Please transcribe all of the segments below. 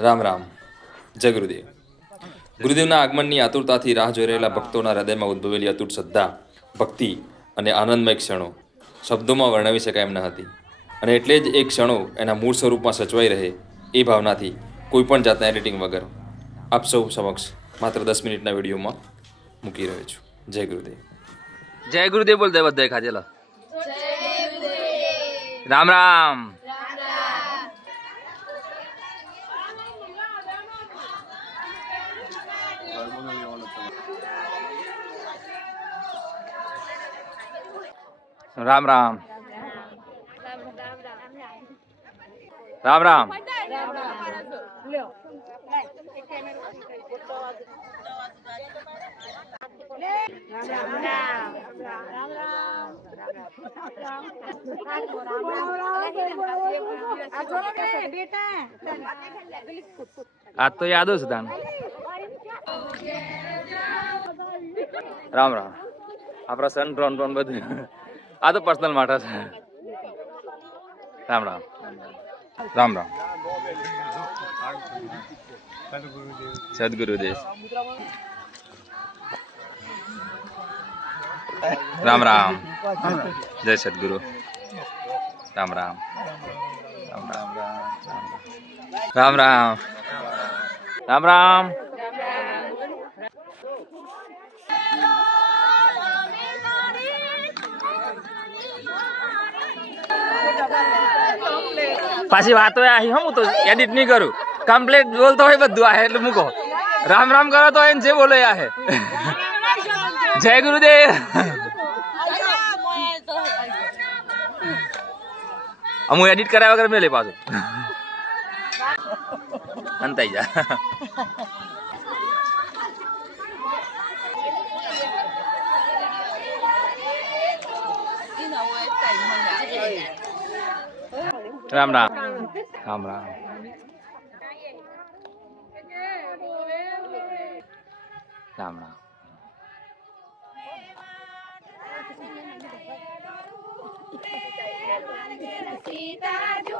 રામ રામ. જય ગુરુદેવ. ગુરુદેવના આગમનની આતુરતાથી રાહ જોઈ રહેલા ભક્તોના હૃદયમાં ઉદ્ભવેલી અતૂટ શ્રદ્ધા ભક્તિ અને આનંદમય ક્ષણો શબ્દોમાં વર્ણવી શકાય એમ ન હતી. અને એટલે જ એ ક્ષણો એના મૂળ સ્વરૂપમાં સચવાઈ રહે એ ભાવનાથી કોઈ પણ જાતના એડિટિંગ વગર આપ સૌ સમક્ષ માત્ર દસ મિનિટના વિડીયોમાં મૂકી રહ્યો છું. જય ગુરુદેવ. જય ગુરુદેવ બોલ બધા ખાજેલા રામ રામ. રામ રામ. રામ રામ. આ તો યાદો છે તાન. રામ રામ આપણા સન ડ્રોન ડ્રોન બધું આ તો પર્સનલ માટે છે રામ રામ રામ રામ સદગુરુદેવ રામ રામ જય સદગુરુ રામ રામ રામ રામ રામ રામ રામ રામ પાછી વાતો આહી હું તો એડિટ નહીં કરું કમ્પ્લીટ બોલતો હોય બધું આ એટલે મૂકો રામ રામ કરો તો એને જે બોલે આ હે જય ગુરુદેવ અમુ એડિટ કરાવ્યા વગર મેલે પાછું અંતાઈ જા રામ રામ राम राम राम राम सीता जो।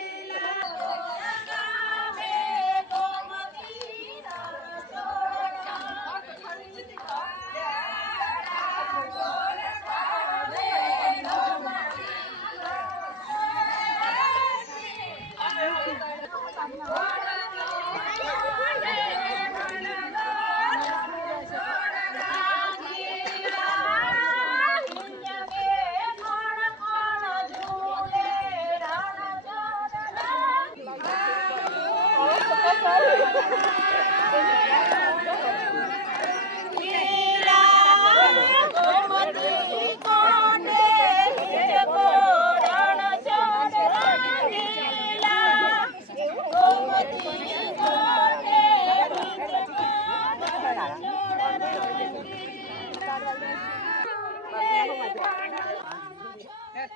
Thank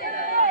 you.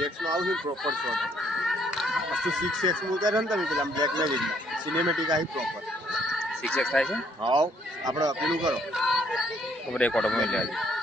Three એક્સમાં આવશે પ્રોપર શોટ પછી સિક્સ એક્સમાં ઉતાર્યો ને તમે પેલા બ્લેક મેજિકમાં સિનેમેટિક આવી પ્રોપર સિક્સ એક્સ થાય છે? હા આપણે પેલું કરો. રેકોર્ડ મોબાઈલ લેવા